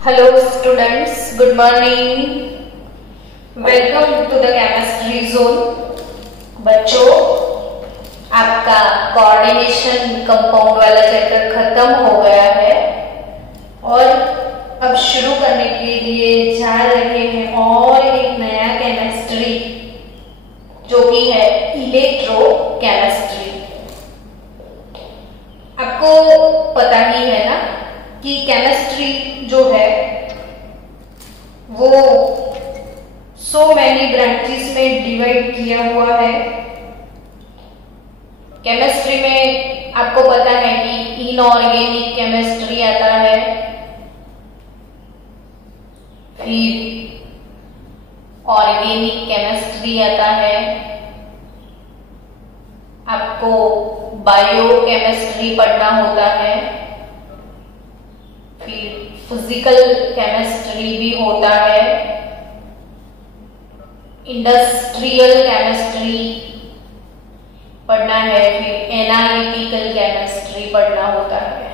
Hello students, good morning. Welcome to the chemistry zone. बच्चों, आपका coordination compound वाला chapter खत्म हो गया है और अब शुरू करने के लिए जा रहे हैं और एक नया केमिस्ट्री जो कि है इलेक्ट्रोकेमिस्ट्री। आपको पता ही है ना कि केमिस्ट्री जो है वो सो मैनी ब्रांचेस में डिवाइड किया हुआ है। केमिस्ट्री में आपको पता है कि इनऑर्गेनिक केमिस्ट्री आता है, फिर ऑर्गेनिक केमिस्ट्री आता है, आपको बायो केमिस्ट्री पढ़ना होता है, फिर फिजिकल केमिस्ट्री भी होता है, इंडस्ट्रियल केमिस्ट्री पढ़ना है, फिर एनालिटिकल केमिस्ट्री पढ़ना होता है।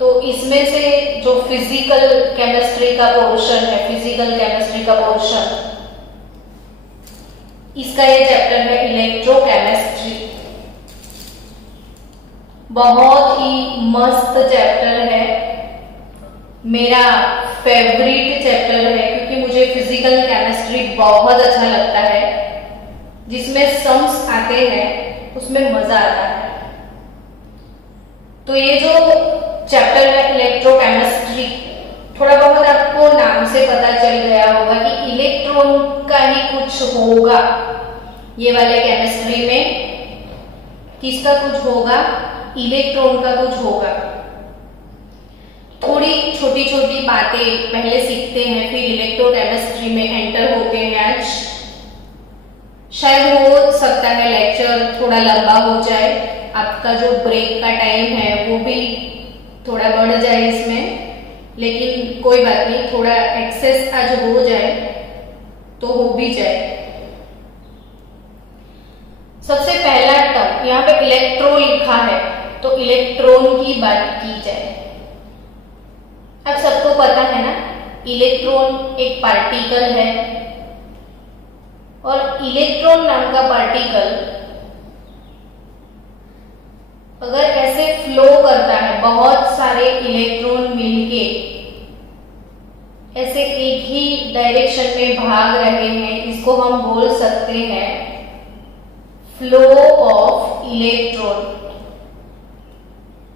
तो इसमें से जो फिजिकल केमिस्ट्री का पोर्शन है, फिजिकल केमिस्ट्री का पोर्शन, इसका ये चैप्टर है इलेक्ट्रोकेमिस्ट्री। बहुत ही मस्त चैप्टर है, मेरा फेवरेट चैप्टर है क्योंकि मुझे फिजिकल केमिस्ट्री बहुत अच्छा लगता है। जिसमें सम्स आते हैं उसमें मजा आता है। तो ये जो चैप्टर है इलेक्ट्रोकेमिस्ट्री, थोड़ा बहुत आपको नाम से पता चल गया होगा कि इलेक्ट्रॉन का ही कुछ होगा। ये वाले केमिस्ट्री में किसका कुछ होगा? इलेक्ट्रॉन का कुछ होगा। थोड़ी छोटी छोटी बातें पहले सीखते हैं, फिर इलेक्ट्रोकेमिस्ट्री में एंटर होते हैं। आज शायद हो सकता है लेक्चर थोड़ा लंबा हो जाए, आपका जो ब्रेक का टाइम है वो भी थोड़ा बढ़ जाए इसमें, लेकिन कोई बात नहीं, थोड़ा एक्सेस आज हो जाए तो हो भी जाए। सबसे पहला टर्म यहाँ पे इलेक्ट्रो लिखा है, तो इलेक्ट्रॉन की बात की जाए। अब सबको पता है ना, इलेक्ट्रॉन एक पार्टिकल है और इलेक्ट्रॉन नाम का पार्टिकल अगर ऐसे फ्लो करता है, बहुत सारे इलेक्ट्रॉन मिलके ऐसे एक ही डायरेक्शन में भाग रहे हैं, इसको हम बोल सकते हैं फ्लो ऑफ इलेक्ट्रॉन।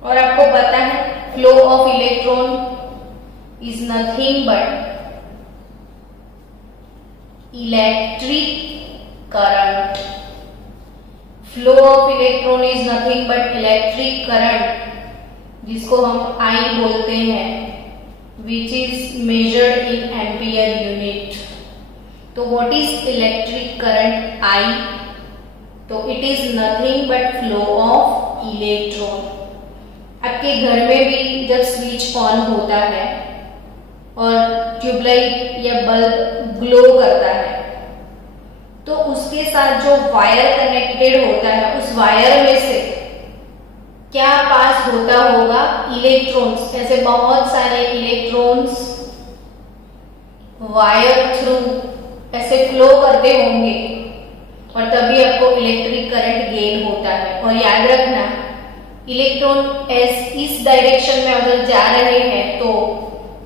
और आपको पता है flow of electron is nothing but electric current. Flow of electron is nothing but electric current, जिसको हम I बोलते हैं, which is measured in ampere unit. तो what is electric current I? तो it is nothing but flow of electron. आपके घर में भी जब स्विच ऑन होता है और ट्यूबलाइट या बल्ब ग्लो करता है, तो उसके साथ जो वायर कनेक्टेड होता है, उस वायर में से क्या पास होता होगा? इलेक्ट्रॉन्स। ऐसे बहुत सारे इलेक्ट्रॉन्स वायर थ्रू ऐसे फ्लो करते होंगे और तभी आपको इलेक्ट्रिक करंट गेन होता है। और याद रखना, इलेक्ट्रॉन इस डायरेक्शन में अगर जा रहे हैं, तो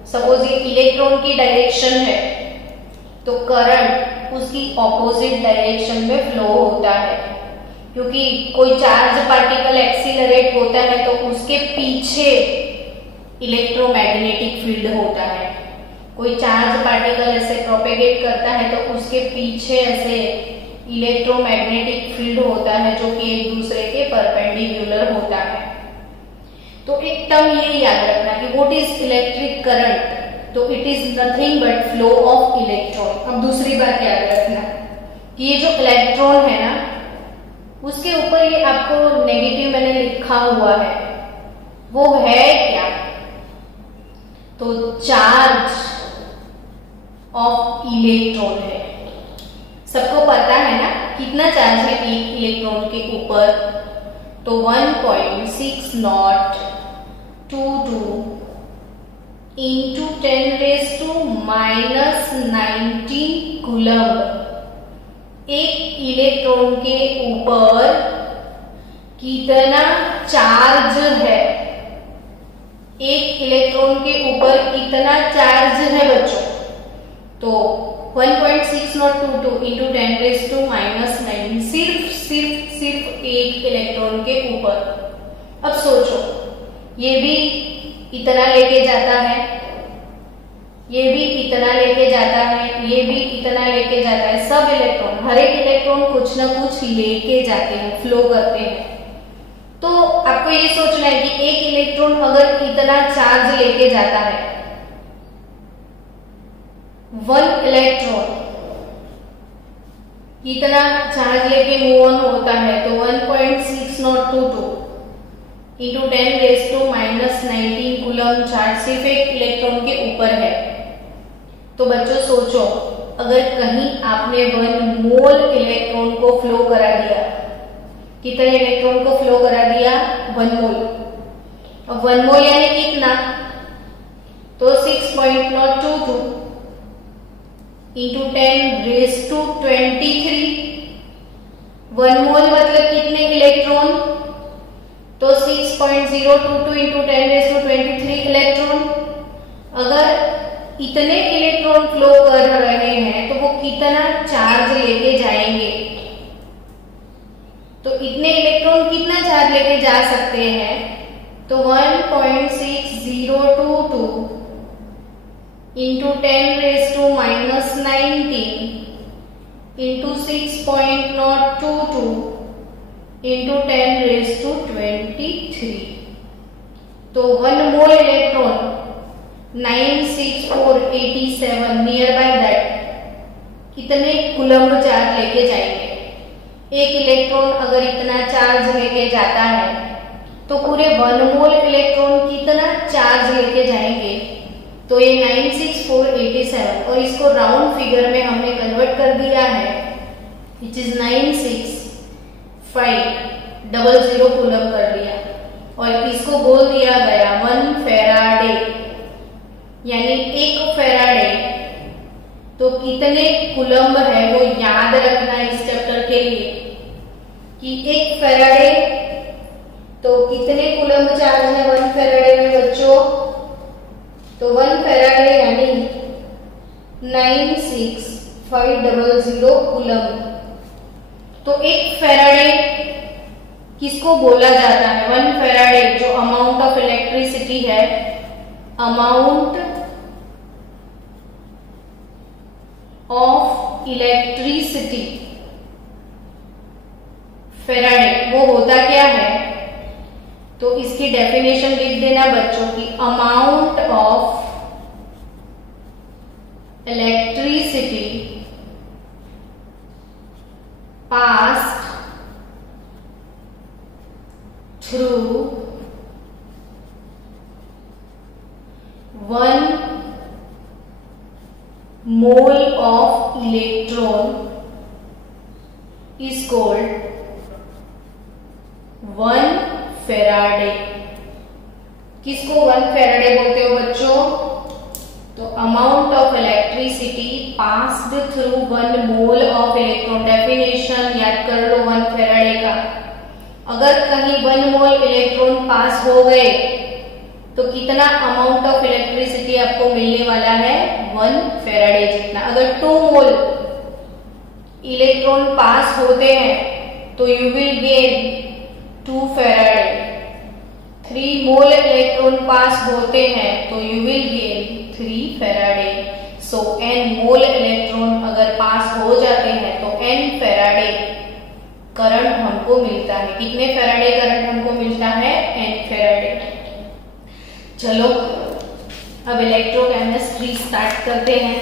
सपोज ये इलेक्ट्रॉन की डायरेक्शन है तो करंट उसकी ऑपोजिट डायरेक्शन में फ्लो होता है, क्योंकि कोई चार्ज पार्टिकल एक्सीलरेट होता है तो उसके पीछे इलेक्ट्रोमैग्नेटिक फील्ड होता है। कोई चार्ज पार्टिकल ऐसे प्रोपेगेट करता है तो उसके पीछे ऐसे इलेक्ट्रोमैग्नेटिक फील्ड होता है जो कि एक दूसरे के परपेंडिकुलर होता है। तो एक टर्म ये याद रखना कि व्हाट इज इलेक्ट्रिक करंट, तो it is nothing but flow of electron. अब दूसरी बात याद रखना कि ये जो इलेक्ट्रॉन है ना, उसके ऊपर ये आपको नेगेटिव मैंने लिखा हुआ है, वो है क्या? तो चार्ज ऑफ इलेक्ट्रॉन है। सबको पता है ना कितना चार्ज है एक इलेक्ट्रॉन के ऊपर? तो 1.6022 इंटू 10⁻⁻19 कूलम्ब। एक इलेक्ट्रॉन के ऊपर कितना चार्ज है? एक इलेक्ट्रॉन के ऊपर कितना चार्ज है बच्चों? तो 1.6022 इंटू 10⁻⁻19 सिर्फ एक इलेक्ट्रॉन के ऊपर। अब सोचो, ये भी इतना लेके जाता है, ये भी इतना लेके जाता है, ये भी इतना लेके जाता है। सब इलेक्ट्रॉन, हर एक इलेक्ट्रॉन कुछ ना कुछ लेके जाते हैं, फ्लो करते हैं। तो आपको ये सोचना है कि एक इलेक्ट्रॉन अगर इतना चार्ज लेके जाता है, 1 इलेक्ट्रॉन इतना चार्ज लेके मूव ऑन होता है, तो 1.6022 इंटू 10⁻⁻19 कूलम्ब चार्ज सिर्फ एक इलेक्ट्रॉन के ऊपर है। तो बच्चों सोचो, अगर कहीं आपने 1 मोल इलेक्ट्रॉन को फ्लो करा दिया, कितने इलेक्ट्रॉन को फ्लो करा दिया? 1 मोल। और 1 मोल यानी कितना? तो 6.022 इंटू 10⁻23। 1 मोल मतलब कितने इलेक्ट्रॉन? तो 6.022 इंटू 10⁻23 इलेक्ट्रॉन। अगर इतने इलेक्ट्रॉन फ्लो कर रहे हैं तो वो कितना चार्ज लेके जाएंगे? तो इतने इलेक्ट्रॉन कितना चार्ज लेके जा सकते हैं? तो 1.6022 इंटू 10⁻⁻19 इंटू 6.022 इंटू 10⁻23। तो 1 मोल इलेक्ट्रॉन 96487 नियर बाय दैट कितने कूलम्ब चार्ज लेके जाएंगे? एक इलेक्ट्रॉन अगर इतना चार्ज लेके जाता है तो पूरे 1 मोल इलेक्ट्रॉन कितना चार्ज लेके जाएंगे? तो ये 96487, और इसको राउंड फिगर में हमने कन्वर्ट कर दिया है, विच इज 96500 कूलम्ब कर दिया, और इसको बोल दिया गया 1 फेराडे, यानी 1 फेराडे। तो कितने कूलम्ब है वो याद रखना है इस चैप्टर के लिए कि 1 फेराडे तो कितने कूलम्ब चार्ज है 1 फेराडे में बच्चों? तो 1 फेराडे यानी 96500 कूलम्ब। तो 1 फेराडे किसको बोला जाता है? 1 फेराडे जो अमाउंट ऑफ इलेक्ट्रिसिटी है, अमाउंट ऑफ इलेक्ट्रिसिटी फेराडे, वो होता क्या है? तो इसकी डेफिनेशन लिख देना बच्चों की amount of electricity passed through 1 mole of electron is called 1 Faraday. किसको 1 फेराडे बोलते हो बच्चों? तो amount of electricity passed through 1 mole of electron. Definition याद कर लो 1 फेराडे का। अगर कहीं 1 मोल इलेक्ट्रॉन पास हो गए तो कितना अमाउंट ऑफ इलेक्ट्रिसिटी आपको मिलने वाला है? 1 फेराडे जितना। अगर 2 मोल इलेक्ट्रॉन पास होते हैं तो you will gain 2 faraday. 3 mole electron पास होते हैं तो you will gain 3 faraday. So n mole electron अगर पास हो जाते हैं तो n फेराडे करंट हमको मिलता है। कितने फेराडे करंट हमको मिलता है? n Faraday. चलो अब इलेक्ट्रोकेमिस्ट्री स्टार्ट करते हैं।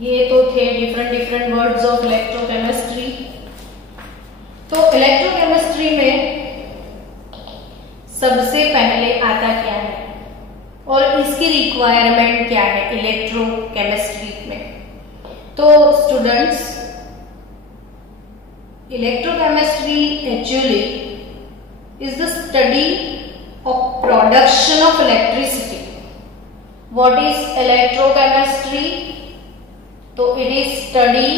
ये तो थे डिफरेंट वर्ड्स ऑफ इलेक्ट्रोकेमिस्ट्री। तो इलेक्ट्रोकेमिस्ट्री में सबसे पहले आता क्या है और इसकी रिक्वायरमेंट क्या है इलेक्ट्रोकेमिस्ट्री में? तो students, electrochemistry actually is the study of production of electricity what is electrochemistry? तो it is study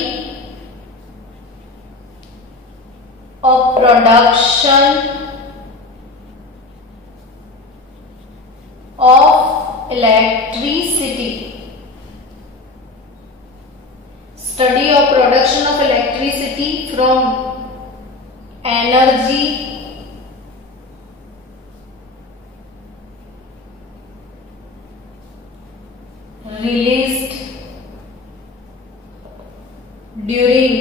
of production of electricity, study of production of electricity from energy released during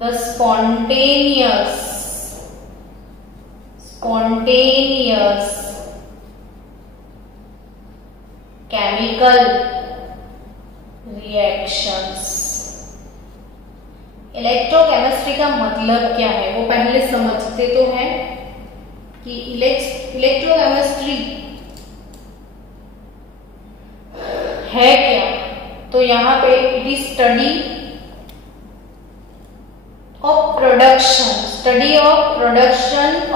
the spontaneous chemical reactions। Electrochemistry का मतलब क्या है वो पहले समझते तो हैं कि इलेक्ट्रोकेमिस्ट्री है क्या। तो यहाँ पे it is study of production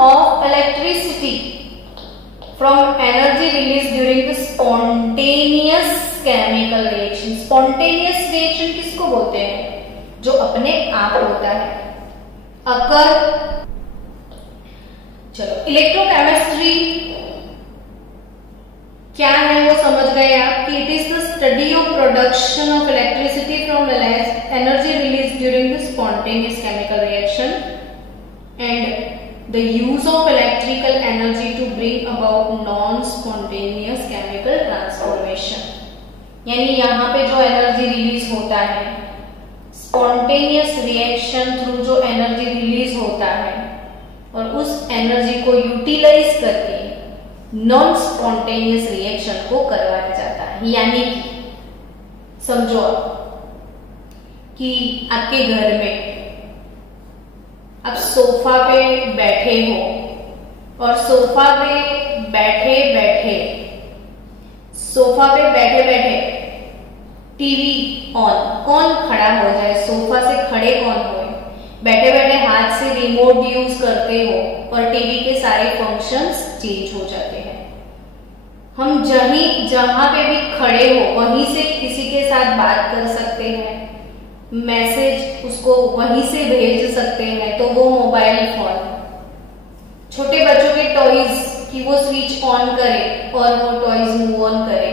of electricity from energy release during the spontaneous chemical reaction. Spontaneous reaction किसको बोलते हैं? जो अपने आप होता है अगर। चलो इलेक्ट्रोकेमिस्ट्री क्या है वो समझ गए आप कि it is the study of production of electricity from energy release during the spontaneous chemical reaction and the use of electrical energy to bring about non spontaneous chemical transformation. यानी यहाँ पे जो एनर्जी रिलीज होता है, spontaneous reaction through जो energy release होता है और उस एनर्जी को यूटिलाइज करके नॉन स्पॉन्टेनियस रिएक्शन को करवाया जाता है। यानी कि समझो कि आपके घर में आप सोफा पे बैठे हो और सोफा पे बैठे टीवी ऑन, कौन खड़ा हो जाए, सोफा से खड़े कौन हो, बैठे बैठे हाथ से रिमोट यूज करते हो और टीवी के सारे फंक्शंस चेंज हो जाते हैं। हम जहां पे भी खड़े हो वहीं से किसी के साथ बात कर सकते हैं, मैसेज उसको वहीं से भेज सकते हैं, तो वो मोबाइल फोन। छोटे बच्चों के टॉयज की वो स्विच ऑन करे और वो टॉयज मूव ऑन करे।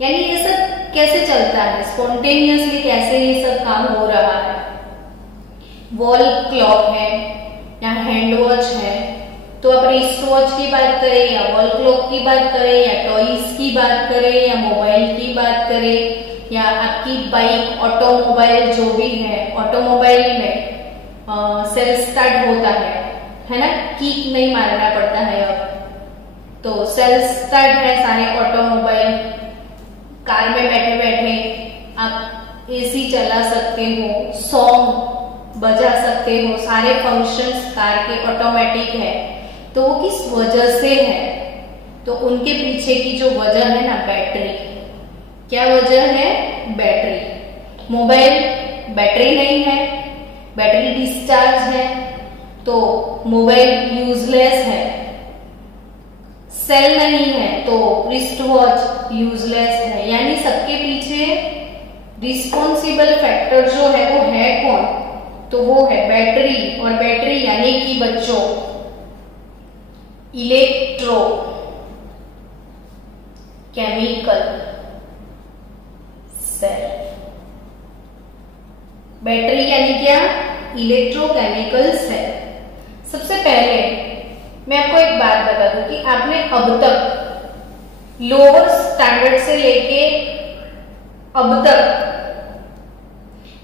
यानी ये सब कैसे चलता है, स्पॉन्टेनियसली कैसे ये सब काम हो रहा है। वॉल क्लॉक है या हैंड वॉच है, तो आप रिस्ट वॉच की बात करें या वॉल क्लॉक की बात करें या टॉयज की बात करें या मोबाइल की बात करें या आपकी बाइक, ऑटोमोबाइल जो भी है, ऑटोमोबाइल में सेल्फ स्टार्ट होता है ना, कीक नहीं मारना पड़ता है अब, तो सेल्फ स्टार्ट है सारे ऑटोमोबाइल। कार में बैठे बैठे आप एसी चला सकते हो, सॉन्ग बजा सकते हो, सारे फंक्शंस कार के ऑटोमेटिक है। तो वो किस वजह से है? तो उनके पीछे की जो वजह है ना, बैटरी। क्या वजह है? बैटरी। मोबाइल बैटरी नहीं है, बैटरी डिस्चार्ज है, तो मोबाइल यूजलेस है। सेल नहीं है तो रिस्ट वॉच यूजलेस है। यानी सबके पीछे रिस्पॉन्सिबल फैक्टर जो है वो है कौन? तो वो है बैटरी। और बैटरी यानी कि बच्चों इलेक्ट्रो केमिकल सेल। बैटरी यानी क्या? Electrochemical cell. सबसे पहले मैं आपको एक बात बता दूं कि आपने अब तक लोअर स्टैंडर्ड से लेके अब तक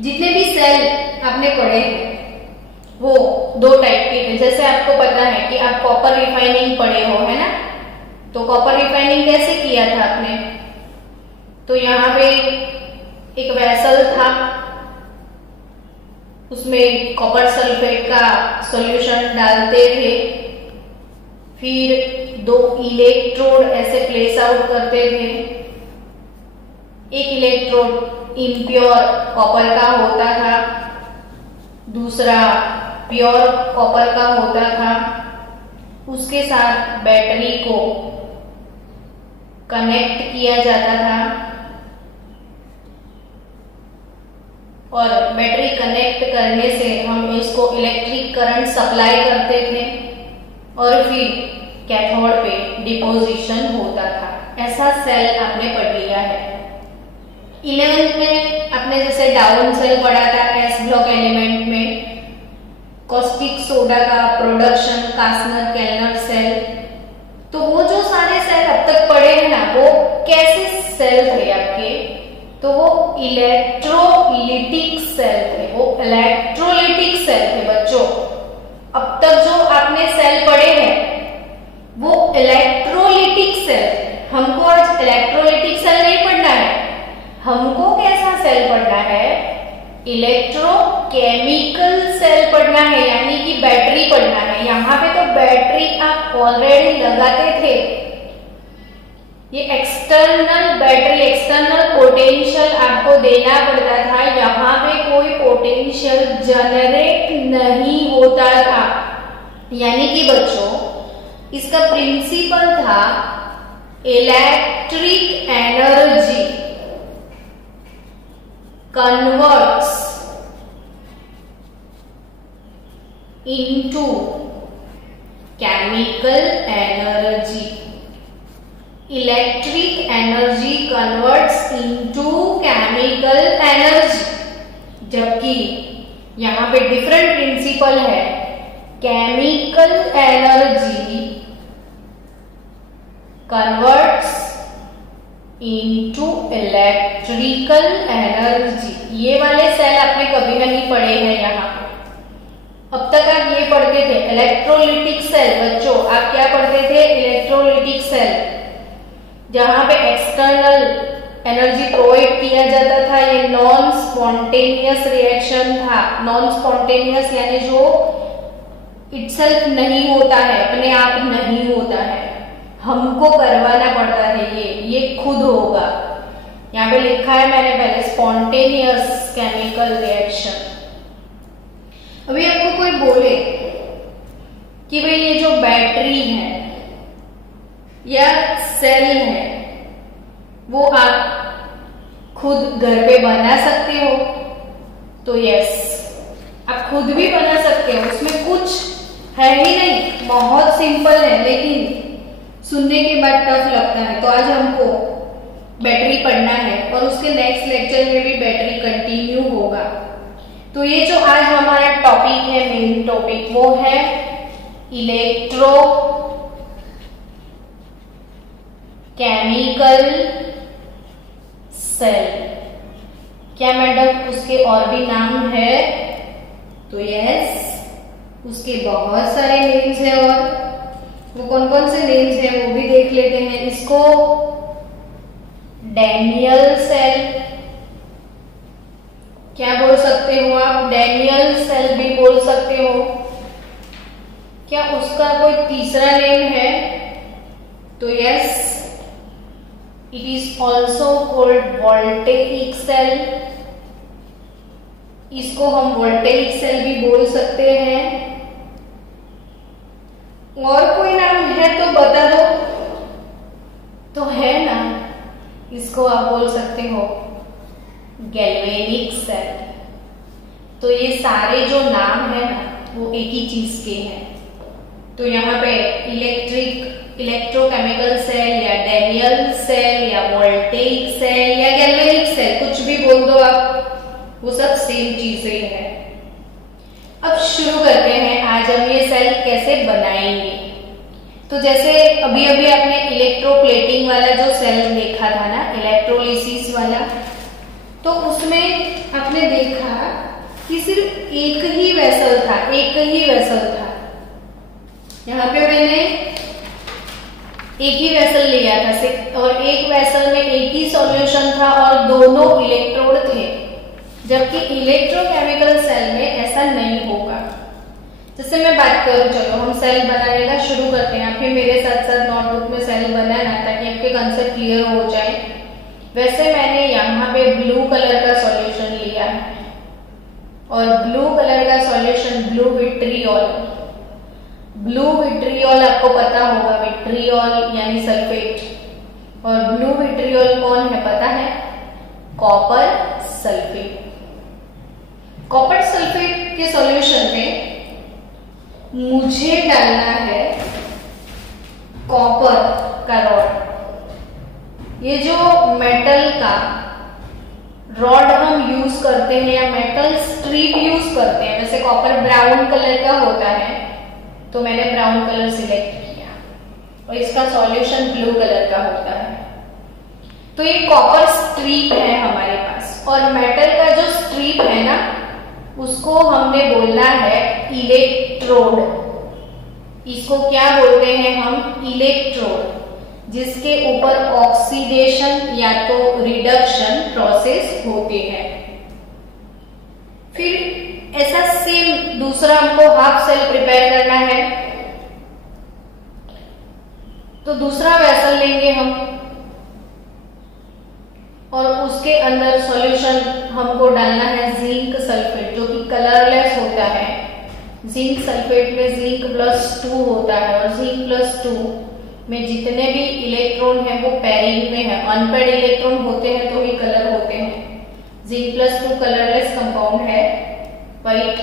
जितने भी सेल आपने पढ़े हैं वो दो टाइप के थे। जैसे आपको पता है कि आप कॉपर रिफाइनिंग पढ़े हो, है ना, तो कॉपर रिफाइनिंग कैसे किया था आपने? तो यहाँ पे एक वेसल था, उसमें कॉपर सल्फेट का सॉल्यूशन डालते थे, फिर दो इलेक्ट्रोड ऐसे प्लेस आउट करते थे। एक इलेक्ट्रोड इम्प्योर कॉपर का होता था, दूसरा प्योर कॉपर का होता था, उसके साथ बैटरी को कनेक्ट किया जाता था और बैटरी कनेक्ट करने से हम इसको इलेक्ट्रिक करंट सप्लाई करते थे और फिर कैथोड पे डिपोजिशन होता था। ऐसा सेल आपने पढ़ लिया है। 11th में आपने जैसे डाउन सेल पढ़ा था एस ब्लॉक एलिमेंट में, कॉस्टिक सोडा का प्रोडक्शन, कास्नर केल्नर सेल। तो वो जो सारे सेल अब तक पढ़े हैं ना, वो कैसे सेल थे आपके? तो वो इलेक्ट्रोलिटिक सेल थे, वो इलेक्ट्रोलिटिक सेल थे बच्चों। अब तक जो आपने सेल पढ़े हैं वो इलेक्ट्रोलिटिक सेल थे। हमको आज इलेक्ट्रोलिटिक सेल नहीं पढ़ना है, हमको कैसा सेल पढ़ना है? इलेक्ट्रोकेमिकल सेल पढ़ना है, यानी कि बैटरी पढ़ना है। यहाँ पे तो बैटरी आप ऑलरेडी लगाते थे। ये एक्सटर्नल बैटरी, एक्सटर्नल पोटेंशियल आपको देना पड़ता था। यहाँ पे कोई पोटेंशियल जनरेट नहीं होता था। यानी कि बच्चों इसका प्रिंसिपल था electric energy converts into chemical energy. Electric energy converts into chemical energy. जबकि यहाँ पे डिफरेंट प्रिंसिपल है। Chemical energy converts into electrical energy. ये वाले सेल आपने कभी नहीं पढ़े हैं यहाँ। अब तक आप ये पढ़ते थे इलेक्ट्रोलिटिक सेल। बच्चों आप क्या पढ़ते थे? इलेक्ट्रोलिटिक सेल, जहां पे एक्सटर्नल एनर्जी प्रोवाइड किया जाता था। ये नॉन स्पॉन्टेनियस रिएक्शन था। नॉन स्पॉन्टेनियस यानी जो इटसेल्फ नहीं होता है, अपने आप नहीं होता है, हमको करवाना पड़ता है। ये खुद होगा। यहाँ पे लिखा है मैंने पहले स्पॉन्टेनियस केमिकल रिएक्शन। अभी आपको कोई बोले कि भाई ये जो बैटरी है या सेल है वो आप खुद घर पे बना सकते हो, तो यस आप खुद भी बना सकते हो। उसमें कुछ है ही नहीं, बहुत सिंपल है, लेकिन सुनने के बाद टफ लगता है। तो आज हमको बैटरी पढ़ना है और उसके नेक्स्ट लेक्चर में भी बैटरी कंटिन्यू होगा। तो ये जो आज हमारा टॉपिक है, मेन टॉपिक, वो है इलेक्ट्रो केमिकल सेल। क्या मैडम उसके और भी नाम है? तो यस, उसके बहुत सारे नेम्स हैं। और वो कौन कौन से नेम्स हैं वो भी देख लेते हैं। इसको डैनियल सेल क्या बोल सकते हो आप? डैनियल सेल भी बोल सकते हो। क्या उसका कोई तीसरा नेम है? तो yes, it is also called voltaic cell. इसको हम वोल्टेइक सेल भी बोल सकते हैं। और कोई नाम है तो बता दो। तो है ना, इसको आप बोल सकते हो गैल्वेनिक सेल। तो ये सारे जो नाम है ना वो एक ही चीज के हैं। तो यहाँ पे इलेक्ट्रोकेमिकल सेल या डैनियल सेल या वोल्टेइक सेल या गैल्वेनिक सेल, कुछ भी बोल दो आप, वो सब सेम चीजें हैं। अब शुरू करते हैं, आज हम ये सेल कैसे बनाएंगे। तो जैसे अभी अभी आपने इलेक्ट्रोप्लेटिंग वाला जो सेल देखा था ना, इलेक्ट्रोलिसिस वाला, तो उसमें आपने देखा कि सिर्फ एक ही वेसल था, एक ही वेसल था। यहाँ पे मैंने एक ही वेसल लिया था और एक वेसल में एक ही सॉल्यूशन था और दोनों इलेक्ट्रोड थे। जबकि इलेक्ट्रोकेमिकल सेल में ऐसा नहीं होगा। जैसे मैं बात करूं, चलो हम सेल बनाने का शुरू करते हैं। आप फिर मेरे साथ साथ नोटबुक में सेल बनाना ताकि आपके कंसेप्ट क्लियर हो जाए। वैसे मैंने यहाँ पे ब्लू कलर का सॉल्यूशन लिया है। और ब्लू कलर का solution blue vitriol. Blue vitriol आपको पता होगा, विट्रियोल यानी सल्फेट। और ब्लू विट्रियोल कौन है पता है? Copper sulphate. कॉपर सल्फेट के सॉल्यूशन में मुझे डालना है कॉपर का रॉड। ये जो मेटल का रॉड हम यूज करते हैं या मेटल स्ट्रिप यूज करते हैं, वैसे कॉपर ब्राउन कलर का होता है तो मैंने ब्राउन कलर सिलेक्ट किया, और इसका सॉल्यूशन ब्लू कलर का होता है। तो ये कॉपर स्ट्रिप है हमारे पास, और मेटल का जो स्ट्रिप है ना उसको हमने बोलना है इलेक्ट्रोड। इसको क्या बोलते हैं हम? इलेक्ट्रोड, जिसके ऊपर ऑक्सीडेशन या तो रिडक्शन प्रोसेस होते हैं। फिर ऐसा सेम दूसरा हमको हाफ सेल प्रिपेयर करना है, तो दूसरा वेसल लेंगे हम और उसके अंदर सॉल्यूशन हमको डालना है जिंक सल्फेट, जो कि कलरलेस होता है। जिंक सल्फेट में जिंक +2 होता है, और जिंक +2 में जितने भी इलेक्ट्रॉन हैं वो पेयरिंग में है। अनपेयर्ड इलेक्ट्रॉन होते हैं तो ही कलर होते हैं। जिंक +2 कलरलेस कंपाउंड है, वाइट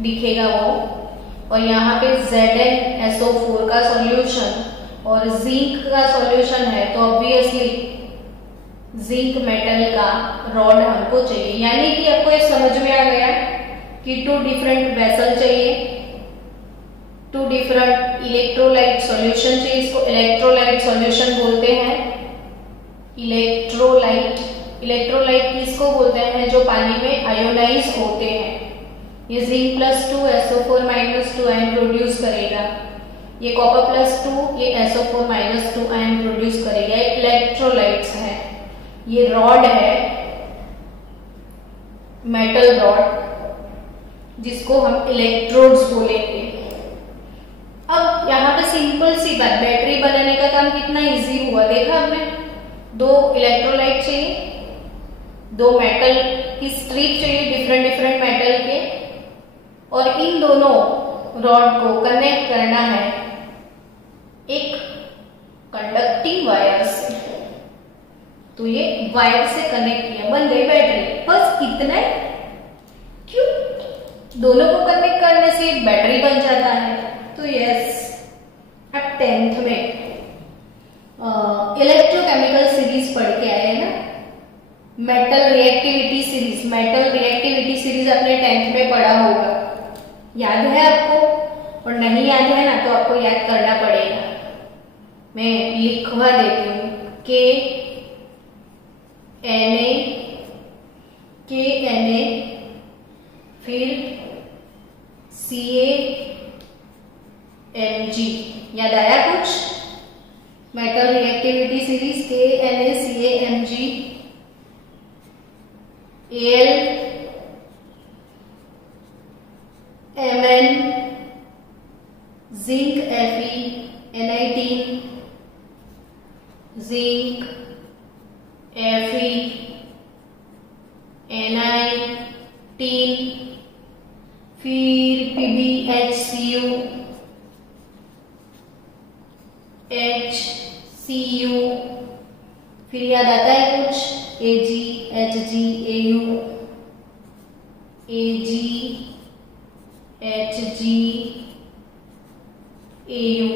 दिखेगा वो। और यहाँ पे ZnSO4 का सॉल्यूशन और जिंक का सॉल्यूशन है, तो ऑब्वियसली जिंक मेटल का रॉड हमको चाहिए। यानी कि आपको ये समझ में आ गया कि 2 डिफरेंट वेसल चाहिए, 2 डिफरेंट इलेक्ट्रोलाइट सॉल्यूशन चाहिए। इसको इलेक्ट्रोलाइट सॉल्यूशन बोलते हैं। इलेक्ट्रोलाइट, इलेक्ट्रोलाइट किसको बोलते हैं? जो पानी में आयोनाइज होते हैं। ये जिंक +2 SO4 -2 आयन प्रोड्यूस करेगा, ये कॉपर +2 ये SO4 -2 आयन प्रोड्यूस करेगा। इलेक्ट्रोलाइट्स है। ये रॉड है, मेटल रॉड, जिसको हम इलेक्ट्रोड्स बोलेंगे। अब यहाँ पे सिंपल सी बात, बैटरी बनाने का काम कितना इजी हुआ देखा हमने। 2 इलेक्ट्रोलाइट चाहिए, 2 मेटल की स्ट्रिप चाहिए डिफरेंट मेटल के, और इन दोनों रॉड को कनेक्ट करना है एक कंडक्टिंग वायर से। तो ये वायर से कनेक्ट किया, बन गई बैटरी। बस इतना है। क्यों? दोनों को कनेक्ट करने से बैटरी बन जाता है। तो यस, अब 10th में इलेक्ट्रोकेमिकल सीरीज पढ़ के आए हैं ना, metal reactivity series. Metal reactivity series आपने 10th में पढ़ा होगा, याद है आपको? और नहीं याद है ना तो आपको याद करना पड़ेगा। मैं लिखवा देती हूँ KNA, फिर CaMg। याद आया कुछ? Metal reactivity series KNA CaMg Al Mn zinc Fe Ni3 zinc Fe Ni3, फिर PbHCu HCu, फिर याद आता है कुछ? Ag Hg Au Ag Hg Au।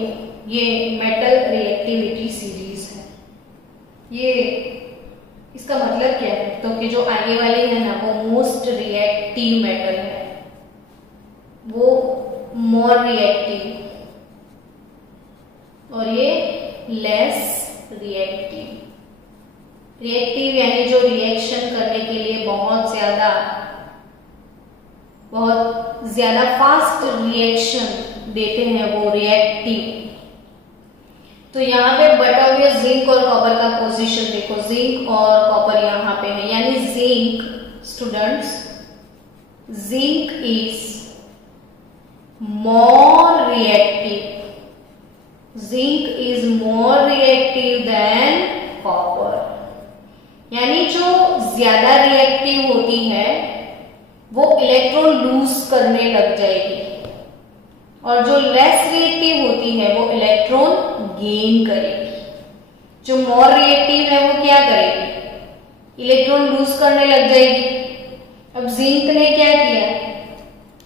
ये मेटल रिएक्टिविटी सीरीज है। ये इसका मतलब क्या है? तो कि जो आगे वाले है ना वो मोस्ट रिएक्टिव मेटल है, वो मोर रिएक्टिव, और ये लेस रिएक्टिव। रिएक्टिव यानी जो रिएक्शन करने के लिए बहुत ज्यादा फास्ट रिएक्शन देते हैं, वो रिएक्टिव। तो यहाँ पे बटा हुए जिंक और कॉपर का पोजीशन देखो, जिंक और कॉपर यहाँ पे है, यानी zinc students, zinc is more reactive, zinc is more reactive than copper. यानी जो ज्यादा रिएक्टिव होती है वो इलेक्ट्रो इलेक्ट्रॉन लूज करने लग जाएगी, और जो लेस रिएक्टिव होती है वो इलेक्ट्रॉन गेन करेगी। जो मोर रिएक्टिव है वो क्या करेगी, इलेक्ट्रॉन लूज करने लग जाएगी। अब जिंक ने क्या किया,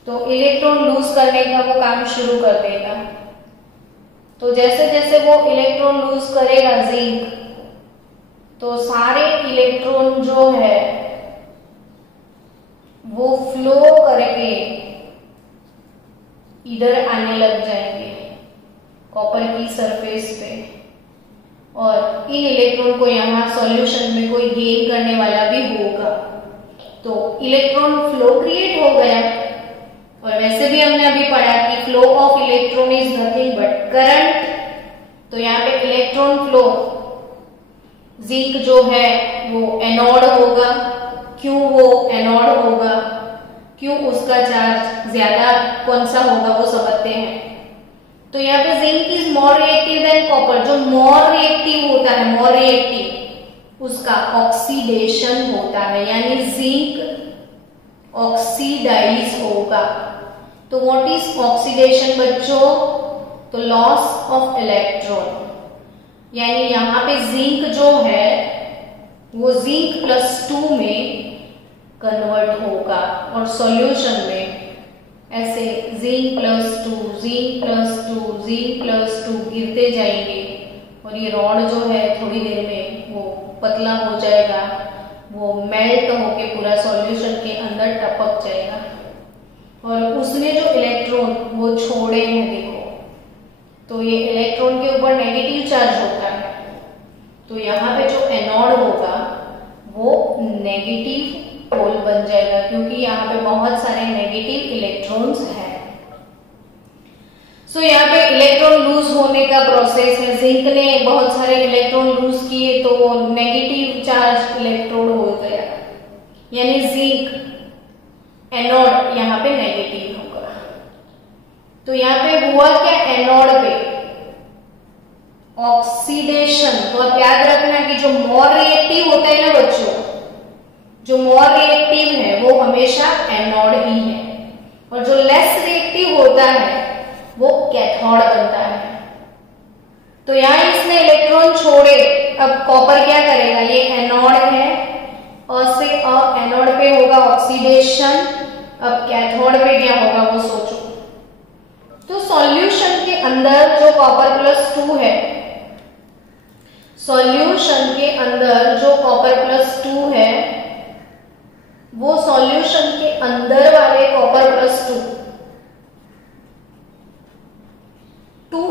तो इलेक्ट्रॉन लूज करने का वो काम शुरू कर देगा। तो जैसे जैसे वो इलेक्ट्रॉन लूज करेगा जिंक, तो सारे इलेक्ट्रॉन जो है वो फ्लो करके इधर आने लग जाएंगे कॉपर की सरफेस पे, और इन इलेक्ट्रॉन को यहाँ सॉल्यूशन में कोई गेन करने वाला भी होगा, तो इलेक्ट्रॉन फ्लो क्रिएट हो गया। और वैसे भी हमने अभी पढ़ा कि flow of electron is nothing but current, तो यहाँ पे इलेक्ट्रॉन फ्लो, जिंक जो है वो एनोड होगा। क्यों वो एनोड होगा, क्यों उसका चार्ज ज्यादा कौन सा होगा वो समझते हैं। तो यहाँ पे zinc is more reactive than copper. जो मोर रिएक्टिव होता है, मोर रिएक्टिव, उसका ऑक्सीडेशन होता है, यानी जिंक ऑक्सीडाइज होगा। तो व्हाट इज ऑक्सीडेशन बच्चों, तो लॉस ऑफ इलेक्ट्रॉन, यानी यहाँ पे जिंक जो है वो जिंक +2 में कन्वर्ट होगा, और सॉल्यूशन में ऐसे जिंक +2 जिंक +2 जिंक +2 गिरते जाएंगे, और ये रॉड जो है थोड़ी देर में वो पतला हो जाएगा, वो मेल्ट होके पूरा सॉल्यूशन के अंदर टपक जाएगा। और उसने जो इलेक्ट्रॉन वो छोड़े हैं देखो, तो ये इलेक्ट्रॉन के ऊपर नेगेटिव चार्ज होता है, तो यहाँ पे जो एनोड होगा वो नेगेटिव पोल बन जाएगा, क्योंकि यहाँ पे बहुत सारे नेगेटिव इलेक्ट्रॉन्स हैं। सो यहाँ पे इलेक्ट्रॉन लूज होने का प्रोसेस है। जिंक ने बहुत सारे इलेक्ट्रॉन लूज किए तो वो नेगेटिव चार्ज इलेक्ट्रोड हो गया, यानी जिंक एनोड यहाँ पे नेगेटिव होगा। तो यहाँ पे हुआ क्या, एनोड पे ऑक्सीडेशन। तो आप याद रखना कि जो मोर रिएक्टिव होता है ना बच्चों, जो मोर रिएक्टिव है वो हमेशा एनोड ही है, और जो लेस रिएक्टिव होता है वो कैथोड बनता है। तो यहां इसने इलेक्ट्रॉन छोड़े, अब कॉपर क्या करेगा, ये एनोड है, और से एनोड पे होगा ऑक्सीडेशन, अब कैथोड पे क्या होगा वो सोचो। तो सॉल्यूशन के अंदर जो कॉपर +2 है, सॉल्यूशन के अंदर जो कॉपर +2 है, वो सॉल्यूशन के अंदर वाले कॉपर +2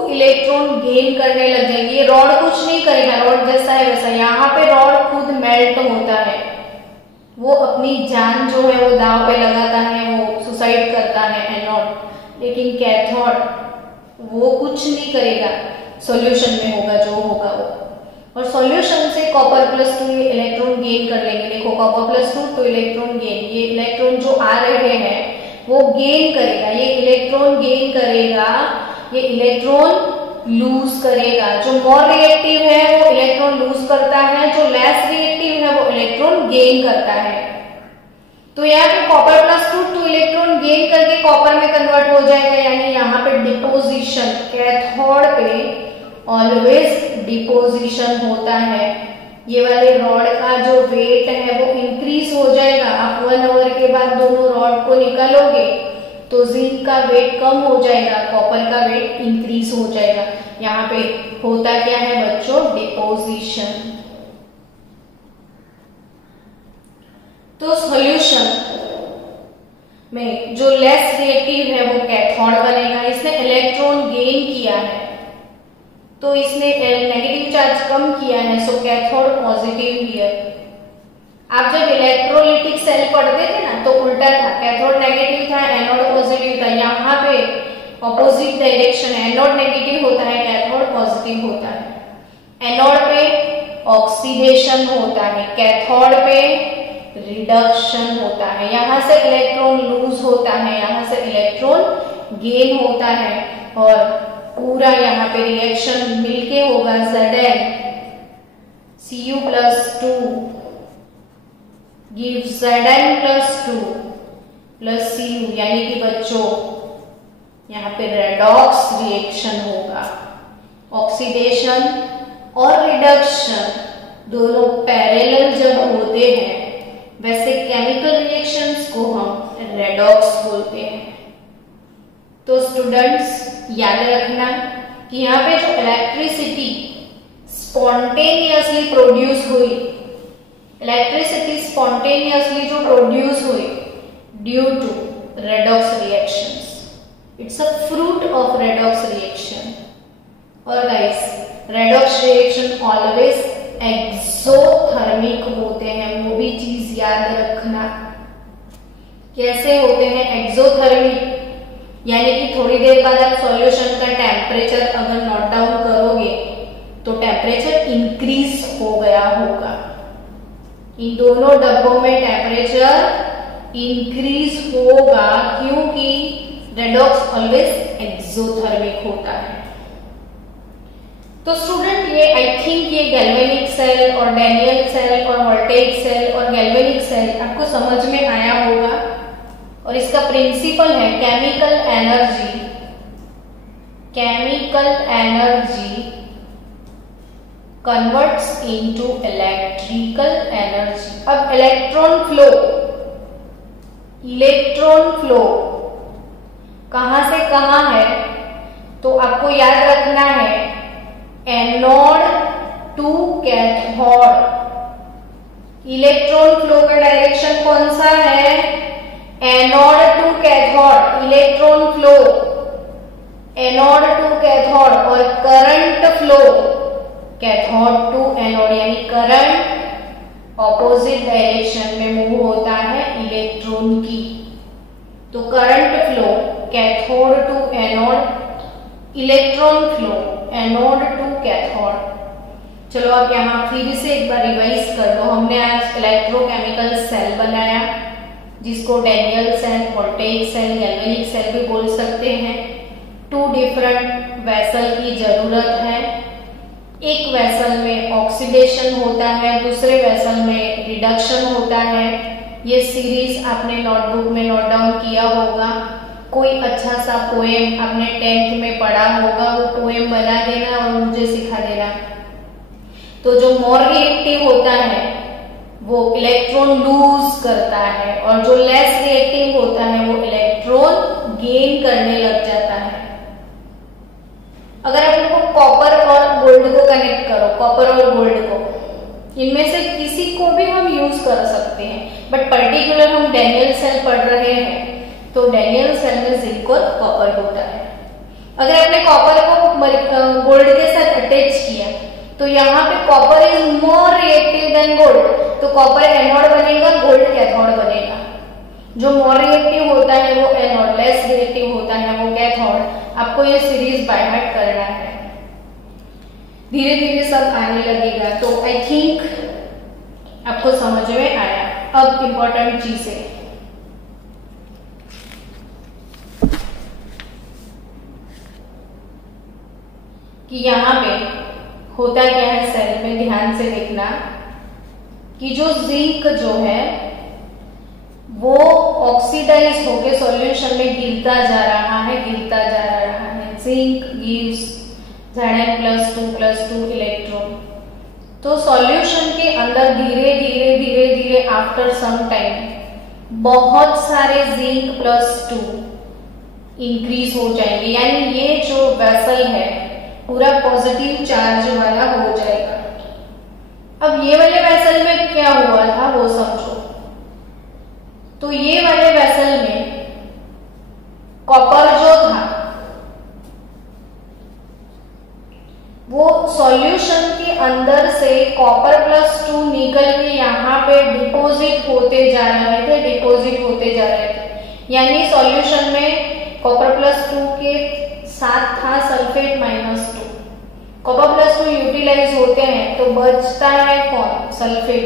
इलेक्ट्रॉन गेन करने लग जाएंगे। ये रॉड कुछ नहीं करेगा, रॉड जैसा है वैसा। यहाँ पे रॉड खुद मेल्ट होता है, वो अपनी जान जो है वो दांव पे लगाता है, वो सुसाइड करता है एनोड। लेकिन कैथोड वो कुछ नहीं करेगा, सॉल्यूशन में होगा जो होगा वो, और सॉल्यूशन से कॉपर +2 इलेक्ट्रॉन गेन कर लेंगे। देखो कॉपर +2 तो इलेक्ट्रॉन गेन, ये इलेक्ट्रॉन जो आ रहे हैं वो गेन करेगा, ये इलेक्ट्रॉन गेन करेगा, ये इलेक्ट्रॉन लूज करेगा। जो मोर रिएक्टिव है वो इलेक्ट्रॉन लूज करता है, जो लेस रिएक्टिव है वो इलेक्ट्रॉन गेन करता है। तो यहाँ पे कॉपर +2 इलेक्ट्रॉन गेन करके कॉपर में कन्वर्ट हो जाएगा, यानी यहाँ पे डिपोजिशन, कैथोड पे ऑलवेज डिपोजिशन होता है। ये वाले रॉड का जो वेट है वो इंक्रीज हो जाएगा। आप 1 आवर के बाद दोनों रॉड को निकालोगे तो जिंक का वेट कम हो जाएगा, कॉपर का वेट इंक्रीज हो जाएगा। यहाँ पे होता क्या है बच्चों, डिपोजिशन। तो सॉल्यूशन में जो लेस रिएक्टिव है वो कैथोड बनेगा। इसने इलेक्ट्रॉन गेन किया है, तो इसने नेगेटिव चार्ज कम किया है, सो कैथोड पॉजिटिव हियर। आप जब इलेक्ट्रोलिटिक सेल पढ़ते थे ना तो उल्टा था, कैथोड नेगेटिव था, एनोड पॉजिटिव था। यहाँ पे ऑपोजिट डायरेक्शन है, एनोड नेगेटिव होता है, कैथोड पॉजिटिव होता है। एनोड पे ऑक्सीडेशन होता है, कैथोड पे रिडक्शन होता है। यहाँ से इलेक्ट्रॉन लूज होता है, यहाँ से इलेक्ट्रॉन गेन होता है, और पूरा यहाँ पे रिएक्शन मिलके होगा Zn Cu+2 gives Zn+2 plus Cu, यानी कि बच्चों यहाँ पे रेडॉक्स रिएक्शन होगा। ऑक्सीडेशन और रिडक्शन दोनों पैरेलल जब होते हैं वैसे केमिकल रिएक्शंस को हम रेडॉक्स बोलते हैं। तो स्टूडेंट्स याद रखना कि यहाँ पे जो इलेक्ट्रिसिटी स्पॉन्टेनियसली प्रोड्यूस हुई, इलेक्ट्रिसिटी स्पॉन्टेनियसली जो प्रोड्यूस हुई due to redox reactions, it's a fruit of redox reaction. और guys redox reaction always exothermic होते हैं, वो भी चीज याद रखना। कैसे होते हैं एक्सोथर्मिक? यानी कि थोड़ी देर बाद आप सॉल्यूशन का टेम्परेचर अगर नोट डाउन करोगे तो टेम्परेचर इंक्रीज हो गया होगा। इन दोनों डब्बों में टेम्परेचर इंक्रीज होगा क्योंकि रेडॉक्स ऑलवेज एक्सोथर्मिक होता है। तो स्टूडेंट ये आई थिंक ये गैल्वेनिक सेल और डैनियल सेल और वोल्टेइक सेल और गैल्वेनिक सेल आपको समझ में आया होगा। और इसका प्रिंसिपल है chemical energy, chemical energy converts into electrical energy. अब इलेक्ट्रॉन फ्लो कहां से कहां है तो आपको याद रखना है anode to cathode. Electron flow का डायरेक्शन कौन सा है? Anode to cathode. Electron flow anode to cathode और current flow cathode to anode, यानी करंट ऑपोजिट डायरेक्शन में मूव होता है इलेक्ट्रॉन की। तो current flow cathode to anode, electron flow anode to cathode. चलो अब यहाँ फिर से एक बार रिवाइज कर लो। हमने आज इलेक्ट्रोकेमिकल सेल बनाया जिसको Daniell cell, voltaic cell, galvanic cell भी बोल सकते हैं। 2 डिफरेंट वेसल की जरूरत है। एक वेसल में ऑक्सीडेशन होता है, दूसरे वेसल में रिडक्शन होता है। ये सीरीज आपने नोटबुक में नोट डाउन किया होगा। कोई अच्छा सा पोएम आपने 10th में पढ़ा होगा, वो पोएम बना देना और मुझे सिखा देना। तो जो मोर रिएक्टिव होता है वो इलेक्ट्रॉन लूज करता है और जो लेस रिएक्टिव होता है वो इलेक्ट्रॉन गेन करने लग जाता है। अगर आप इनको कॉपर और गोल्ड को कनेक्ट करो, कॉपर और गोल्ड को, इनमें से किसी को भी हम यूज कर सकते हैं, बट पर्टिकुलर हम डैनियल सेल पढ़ रहे हैं तो डैनियल सेल में जिंक और कॉपर होता है। अगर आपने कॉपर को गोल्ड के साथ अटैच किया तो यहाँ पे copper is more reactive than gold, तो कॉपर एनोड बनेगा, गोल्ड कैथोड बनेगा। जो मोर रिएक्टिव होता है वो एनोड, लेस रिएक्टिव होता है वो कैथोड। आपको ये सीरीज बाय हार्ट करना है, धीरे धीरे सब आने लगेगा। तो आई थिंक आपको समझ में आया। अब इंपॉर्टेंट चीजें, कि यहाँ पे होता क्या है सेल में, ध्यान से देखना कि जो जिंक जो है वो ऑक्सीडाइज होके सॉल्यूशन में गिरता जा रहा है, गिरता जा रहा है। Zinc gives Zn+2+2 electron. तो सॉल्यूशन के अंदर धीरे धीरे धीरे धीरे आफ्टर सम टाइम बहुत सारे Zn+2 इंक्रीज हो जाएंगे, यानी ये जो वेसल है पूरा पॉजिटिव चार्ज वाला हो जाएगा। अब ये वाले वेसल में क्या हुआ था वो समझो। तो ये वाले वेसल में कॉपर जो था वो सॉल्यूशन के अंदर से कॉपर+2 निकल के यहाँ पे डिपॉजिट होते जा रहे थे, डिपॉजिट होते जा रहे थे। यानी सॉल्यूशन में कॉपर+2 के साथ था सल्फेट -2। कॉपर+2 यूटिलाइज होते हैं तो बचता है कौन? सल्फेट।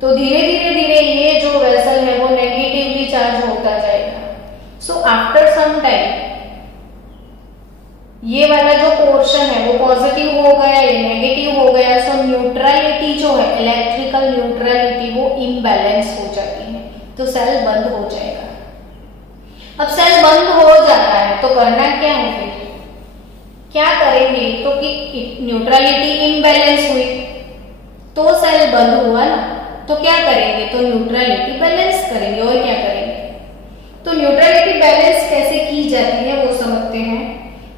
तो धीरे धीरे धीरे ये जो वेसल है वो नेगेटिवली चार्ज होता जाएगा। सो आफ्टर सम टाइम ये वाला जो पोर्शन है वो पॉजिटिव हो गया, ये नेगेटिव हो गया। सो न्यूट्रलिटी जो है, इलेक्ट्रिकल न्यूट्रलिटी, वो इम्बैलेंस हो जाती है, तो सेल बंद हो जाएगा। अब सेल बंद हो जाता है तो करना क्या है फिर, क्या करेंगे, तो कि न्यूट्रलिटी इम्बैलेंस हुई तो सेल बंद हुआ ना, तो क्या करेंगे, तो न्यूट्रलिटी बैलेंस करेंगे। और क्या करेंगे, तो न्यूट्रलिटी बैलेंस कैसे की जाती है वो समझते हैं।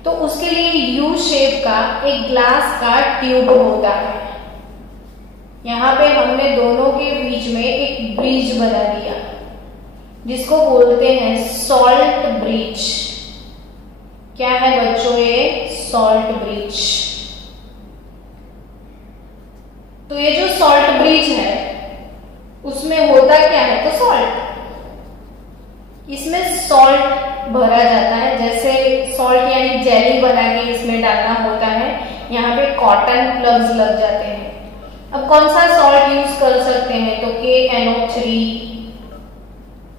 तो उसके लिए यू शेप का एक ग्लास का ट्यूब होता है। यहाँ पे हमने दोनों के बीच में एक ब्रिज बना दिया जिसको बोलते हैं सॉल्ट ब्रिज। क्या है बच्चों, ये सॉल्ट ब्रिज। तो ये जो सॉल्ट ब्रिज है उसमें होता क्या है, तो सॉल्ट, इसमें सॉल्ट भरा जाता है। जैसे सॉल्ट यानी जेली बना के इसमें डालना होता है, यहाँ पे कॉटन प्लग्स लग जाते हैं। अब कौन सा सॉल्ट यूज कर सकते हैं, तो KNO3,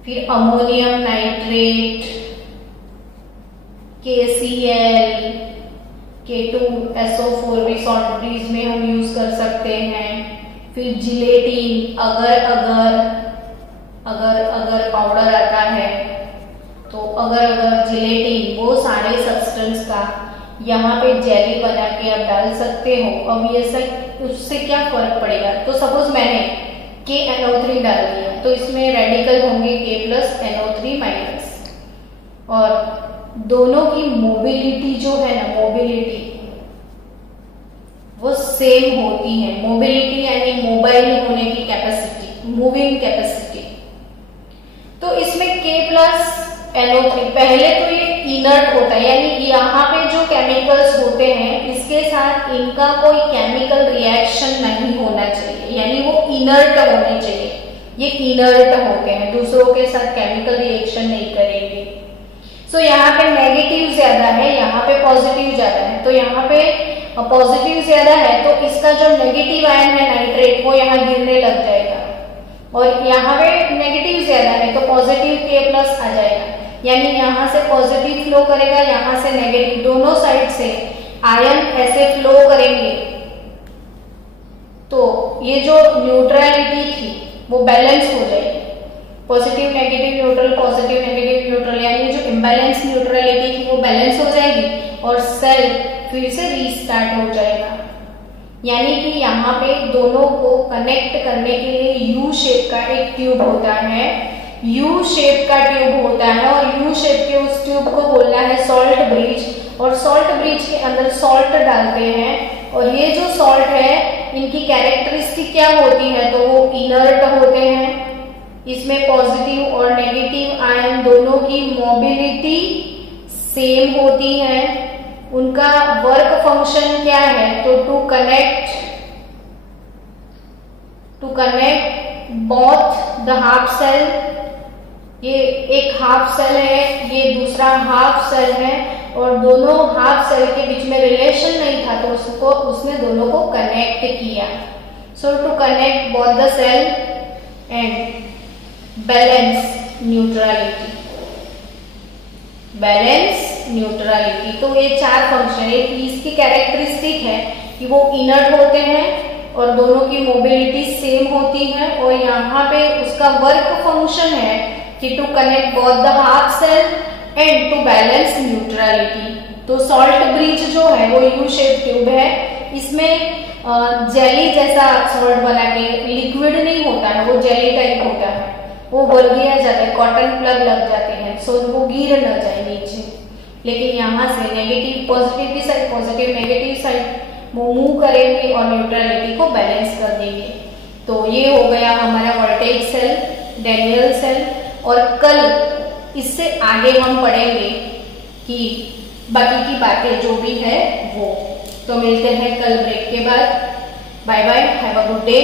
फिर अमोनियम नाइट्रेट, KCl, K2SO4 भी सॉल्ट ब्रिज में हम यूज कर सकते हैं। फिर जिलेटिन, अगर पाउडर आता है तो अगर जिलेटिन, वो सारे सब्सटेंस का यहाँ पे जेली बना के आप डाल सकते हो। अब ये सब उससे क्या फर्क पड़ेगा, तो सपोज मैंने KNO3 डाल दिया तो इसमें रेडिकल होंगे K+NO3-, और दोनों की मोबिलिटी जो है ना, मोबिलिटी वो सेम होती है। मोबिलिटी यानी मोबाइल होने की कैपेसिटी, मूविंग कैपेसिटी। तो इसमें K+NO3 पहले तो ये इनर्ट होता है, यानी यहाँ पे जो केमिकल्स होते हैं इसके साथ इनका कोई केमिकल रिएक्शन नहीं होना चाहिए, यानी वो इनर्ट होने चाहिए। ये इनर्ट होते हैं, दूसरों के साथ केमिकल रिएक्शन नहीं करेंगे। सो यहाँ पे नेगेटिव ज्यादा है, यहाँ पे पॉजिटिव ज्यादा है। तो यहाँ पे पॉजिटिव ज्यादा है तो इसका जो नेगेटिव आयन है नाइट्रेट, वो यहाँ गिरने लग जाएगा। और यहाँ पे नेगेटिव ज्यादा है तो पॉजिटिव K+ आ जाएगा, यानी यहाँ से पॉजिटिव फ्लो करेगा, यहाँ से नेगेटिव, दोनों साइड से आयन ऐसे फ्लो करेंगे। तो ये जो न्यूट्रलिटी थी वो बैलेंस हो जाएगी, positive negative neutral, positive negative neutral, यानी जो इम्बैलेंस न्यूट्रलिटी थी वो बैलेंस हो जाएगी और सेल फिर से रीस्टार्ट हो जाएगा। यानी कि यहाँ पे दोनों को कनेक्ट करने के लिए यू शेप का एक ट्यूब होता है, यू शेप का ट्यूब होता है, और यू शेप के उस ट्यूब को बोलना है सॉल्ट ब्रिज। और सॉल्ट ब्रिज के अंदर सॉल्ट डालते हैं, और ये जो सॉल्ट है इनकी कैरेक्टरिस्टिक क्या होती है, तो वो इनर्ट होते हैं। इसमें पॉजिटिव और नेगेटिव आयन दोनों की मोबिलिटी सेम होती है। उनका वर्क फंक्शन क्या है, तो to connect both the half cell. ये एक हाफ सेल है, ये दूसरा हाफ सेल है, और दोनों हाफ सेल के बीच में रिलेशन नहीं था तो उसने दोनों को कनेक्ट किया। So to connect both the cell and balance neutrality, balance neutrality. तो ये चार फंक्शन है। इसकी कैरेक्टरिस्टिक है कि वो इनर्ट होते हैं और दोनों की मोबिलिटी सेम होती है, और यहाँ पे उसका वर्क फंक्शन है कि to connect both the half cell and to balance neutrality. तो सॉल्ट ब्रिज जो है वो यू शेप ट्यूब है, इसमें जेली जैसा सॉल्ट बना के, लिक्विड नहीं होता है, वो जेली टाइप होता है, वो भर दिया जाता है, कॉटन प्लग लग जाते हैं सो वो गिर न जाए नीचे। लेकिन यहाँ से नेगेटिव पॉजिटिव की साइड, पॉजिटिव नेगेटिव साइड वो मूव करेंगे और न्यूट्रलिटी को बैलेंस कर देंगे। तो ये हो गया हमारा वोल्टेज सेल, डैनियल सेल। और कल इससे आगे हम पढ़ेंगे कि बाकी की बातें जो भी है वो। तो मिलते हैं कल ब्रेक के बाद। Bye bye, have a good day.